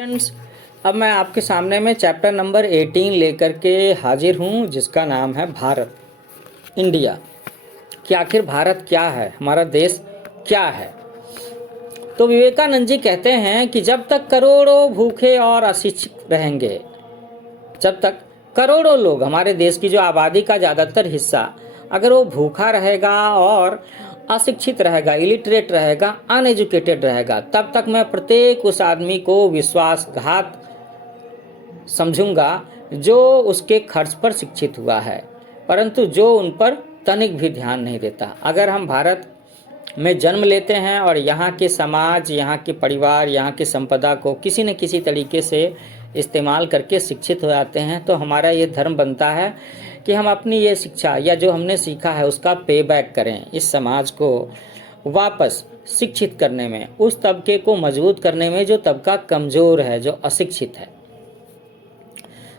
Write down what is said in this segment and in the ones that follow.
Friends, अब मैं आपके सामने में चैप्टर नंबर 18 लेकर के हाजिर हूँ, जिसका नाम है भारत, इंडिया। कि आखिर भारत क्या है, हमारा देश क्या है। तो विवेकानंद जी कहते हैं कि जब तक करोड़ों भूखे और अशिक्षित रहेंगे, जब तक करोड़ों लोग, हमारे देश की जो आबादी का ज़्यादातर हिस्सा, अगर वो भूखा रहेगा और अशिक्षित रहेगा, इलिटरेट रहेगा, अनएजुकेटेड रहेगा, तब तक मैं प्रत्येक उस आदमी को विश्वासघात समझूंगा जो उसके खर्च पर शिक्षित हुआ है, परंतु जो उन पर तनिक भी ध्यान नहीं देता। अगर हम भारत में जन्म लेते हैं और यहाँ के समाज, यहाँ के परिवार, यहाँ की संपदा को किसी न किसी तरीके से इस्तेमाल करके शिक्षित हो जाते हैं, तो हमारा ये धर्म बनता है कि हम अपनी ये शिक्षा या जो हमने सीखा है उसका पे बैक करें, इस समाज को वापस शिक्षित करने में, उस तबके को मजबूत करने में जो तबका कमज़ोर है, जो अशिक्षित है।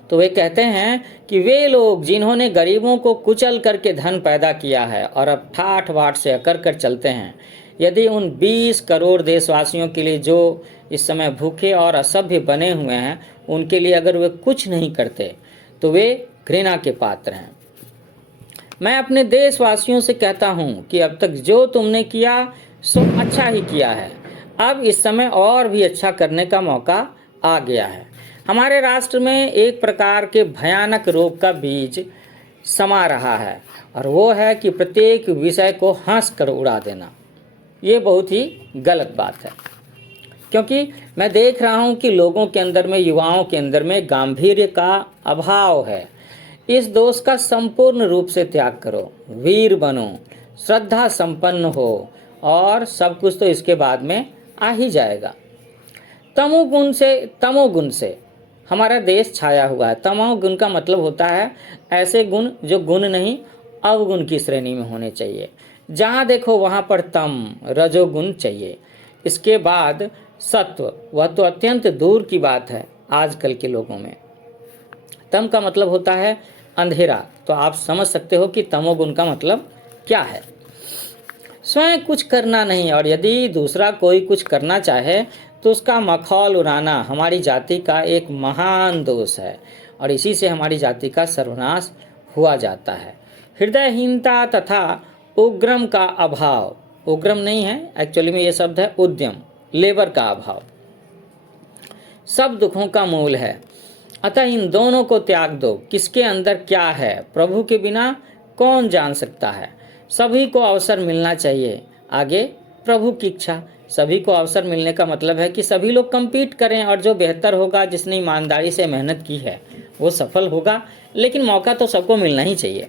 तो वे कहते हैं कि वे लोग जिन्होंने गरीबों को कुचल करके धन पैदा किया है और अब ठाठ बाट से अकड़ कर चलते हैं, यदि उन 20 करोड़ देशवासियों के लिए जो इस समय भूखे और असभ्य बने हुए हैं, उनके लिए अगर वे कुछ नहीं करते तो वे घृणा के पात्र हैं। मैं अपने देशवासियों से कहता हूँ कि अब तक जो तुमने किया सो अच्छा ही किया है, अब इस समय और भी अच्छा करने का मौका आ गया है। हमारे राष्ट्र में एक प्रकार के भयानक रोग का बीज समा रहा है, और वो है कि प्रत्येक विषय को हंस कर उड़ा देना। ये बहुत ही गलत बात है, क्योंकि मैं देख रहा हूँ कि लोगों के अंदर में, युवाओं के अंदर में गांधीर्य का अभाव है। इस दोष का संपूर्ण रूप से त्याग करो, वीर बनो, श्रद्धा संपन्न हो, और सब कुछ तो इसके बाद में आ ही जाएगा। तमोगुण से हमारा देश छाया हुआ है। तमोगुण का मतलब होता है ऐसे गुण जो गुण नहीं, अवगुण की श्रेणी में होने चाहिए। जहाँ देखो वहाँ पर तम, रजोगुण चाहिए। इसके बाद सत्व, वह तो अत्यंत दूर की बात है आजकल के लोगों में। तम का मतलब होता है अंधेरा, तो आप समझ सकते हो कि तमोगुण का मतलब क्या है। स्वयं कुछ करना नहीं, और यदि दूसरा कोई कुछ करना चाहे तो उसका मखौल उड़ाना हमारी जाति का एक महान दोष है, और इसी से हमारी जाति का सर्वनाश हुआ जाता है। हृदयहीनता तथा उग्रम का अभाव, उग्रम नहीं है एक्चुअली में, ये शब्द है उद्यम, लेबर का अभाव, सब दुखों का मूल है। अतः इन दोनों को त्याग दो। किसके अंदर क्या है, प्रभु के बिना कौन जान सकता है। सभी को अवसर मिलना चाहिए, आगे प्रभु की इच्छा। सभी को अवसर मिलने का मतलब है कि सभी लोग compete करें, और जो बेहतर होगा, जिसने ईमानदारी से मेहनत की है, वो सफल होगा, लेकिन मौका तो सबको मिलना ही चाहिए।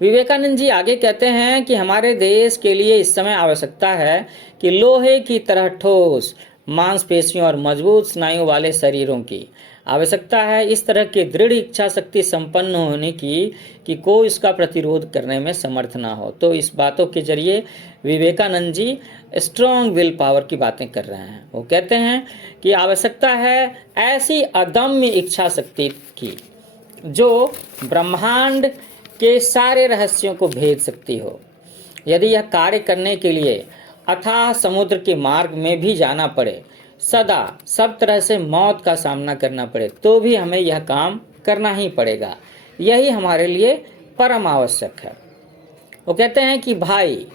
विवेकानंद जी आगे कहते हैं कि हमारे देश के लिए इस समय आवश्यकता है कि लोहे की तरह ठोस मांसपेशियों और मजबूत स्नायुओं वाले शरीरों की आवश्यकता है। इस तरह की दृढ़ इच्छा शक्ति संपन्न होने की कि कोई इसका प्रतिरोध करने में समर्थ ना हो। तो इस बातों के जरिए Vivekananda G strong will power की बातें कर रहे हैं। वो कहते हैं कि आवश्यकता है ऐसी अदम्य इच्छा शक्ति की जो ब्रह्मांड के सारे रहस्यों को भेद सकती हो। यदि यह कार्य करने के लिए अथाह समुद्र के मार्ग में भी जाना पड़े, सदा सब तरह से मौत का सामना करना पड़े, तो भी हमें यह काम करना ही पड़ेगा। यही हमारे लिए परम आवश्यक है। वो कहते हैं कि भाई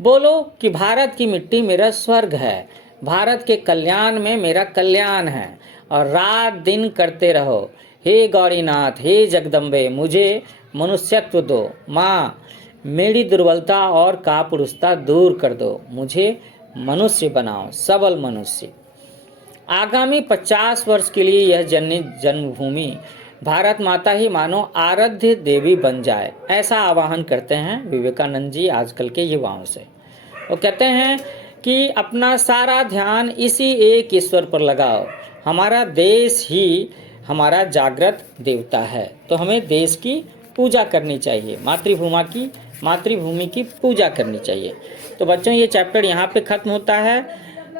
बोलो कि भारत की मिट्टी मेरा स्वर्ग है, भारत के कल्याण में मेरा कल्याण है, और रात दिन करते रहो, हे गौरीनाथ, हे जगदम्बे, मुझे मनुष्यत्व दो। माँ, मेरी दुर्बलता और कापुरुषता दूर कर दो, मुझे मनुष्य बनाओ, सबल मनुष्य। आगामी 50 वर्ष के लिए यह जन्मभूमि भारत माता ही मानो आराध्य देवी बन जाए, ऐसा आह्वान करते हैं विवेकानंद जी आजकल के युवाओं से। वो कहते हैं कि अपना सारा ध्यान इसी एक ईश्वर पर लगाओ। हमारा देश ही हमारा जागृत देवता है, तो हमें देश की पूजा करनी चाहिए, मातृभूमि की पूजा करनी चाहिए। तो बच्चों, ये चैप्टर यहाँ पे ख़त्म होता है।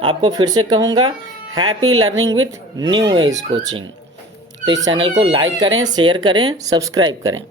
आपको फिर से कहूँगा, happy learning with new age coaching. तो इस चैनल को लाइक करें, शेयर करें, सब्सक्राइब करें।